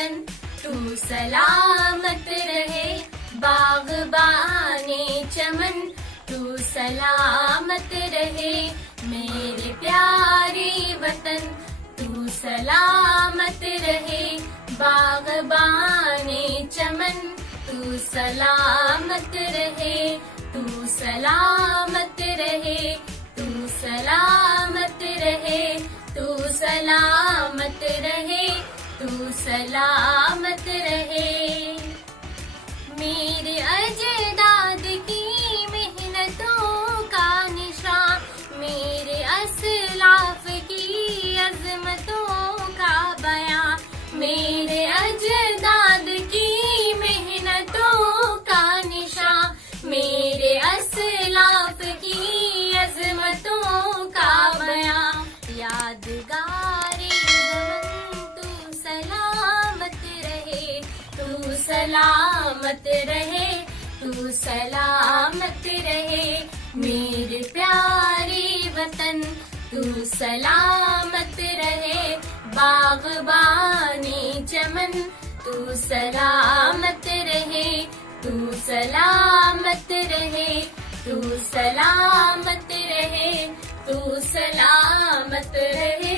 वतन, तू सलामत रहे बाग़बाने चमन, तू सलामत रहे मेरे प्यारे वतन, तू सलामत रहे बाग़बाने चमन, तू सलामत रहे, तू सलामत रहे, तू सलामत रहे, तू सलामत रहे, तू सलामत रहे। मेरे अजदाद की मेहनतों का निशान, मेरे असलाफ की अज़मतों का बयां, मेरे अजदाद की मेहनतों का निशान, मेरे असलाफ की अज़मतों का बयां, यादगारे ज़मन तू सलामत रहे, तू सलामत रहे, तू सलामत रहे मेरे प्यारे वतन, तू सलामत रहे बाग़बाने चमन, तू सलामत रहे, तू सलामत रहे, तू सलामत रहे, तू सलामत रहे,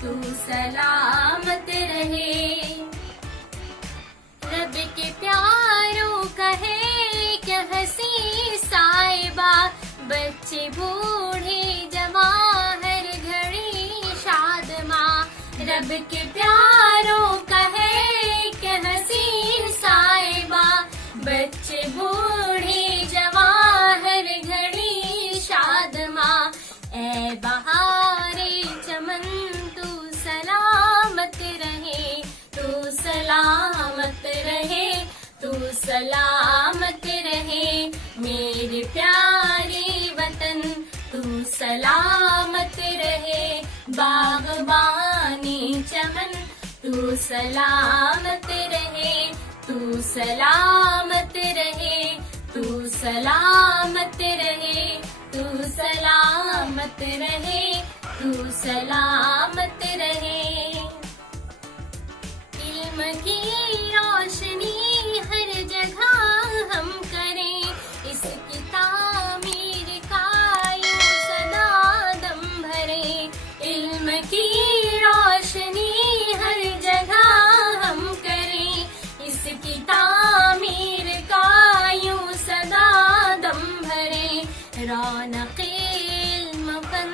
तू सलामत रहे। रब के प्यारों का है क्या हंसी साहिबा, बच्चे बूढ़े जवान हर घड़ी शादमा, रब के प्यारों का है क्या हंसी साहिबा, बच्चे बूढ़े जवान हर घड़ी शादमा, ऐ बहारे चमन तू सलामत रहे, तू सलामत रहे, तू सलामत रहे मेरे प्यारे वतन, तू सलामत रहे बाग़बाने चमन, तू सलामत रहे, तू सलामत रहे, तू सलामत रहे, तू सलामत रहे, तू सलामत रहे। इल्म की रोशनी हर जगह हम करें, इसकी तामीर का यूं सदा दम भरें, इल्म की रोशनी हर जगह हम करें, इसकी तामीर का यूं सदा दम भरें, रौनक़ इल्म फन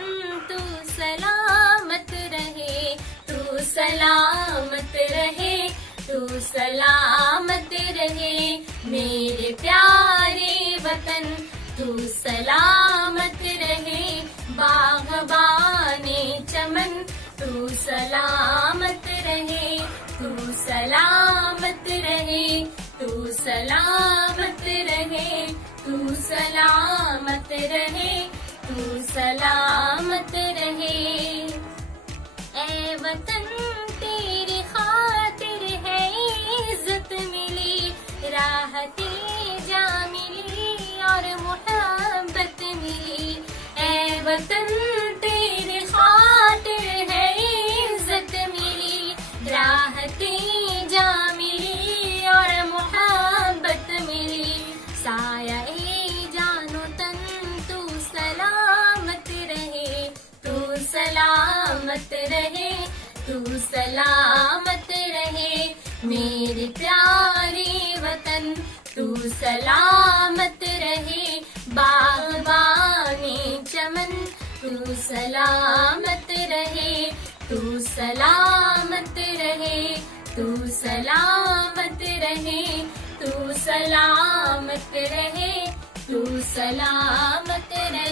तू सलामत रहे, तू सलामत रहे, तू सलामत रहे मेरे प्यारे वतन, तू सलामत रहे बाग़बाने चमन, तू सलामत रहे, तू सलामत रहे, तू सलामत रहे, तू सलामत रहे, तू सलामत रहे। ऐ वतन तेरी खातिर है इज्जत मिली, राहते जा मिली और मोहब्बत मिली, ऐ वतन तेरी खातिर है इज्जत मिली, राहते जा मिली और मोहब्बत मिली, साया ए जानो तन तू सलामत रहे, तू सलामत रहे, तू सलामत रहे मेरे प्यारे वतन, तू सलामत रहे बाग़बाने चमन, तू सलामत रहे, तू सलामत रहे, तू सलामत रहे, तू सलामत रहे, तू सलामत रहे।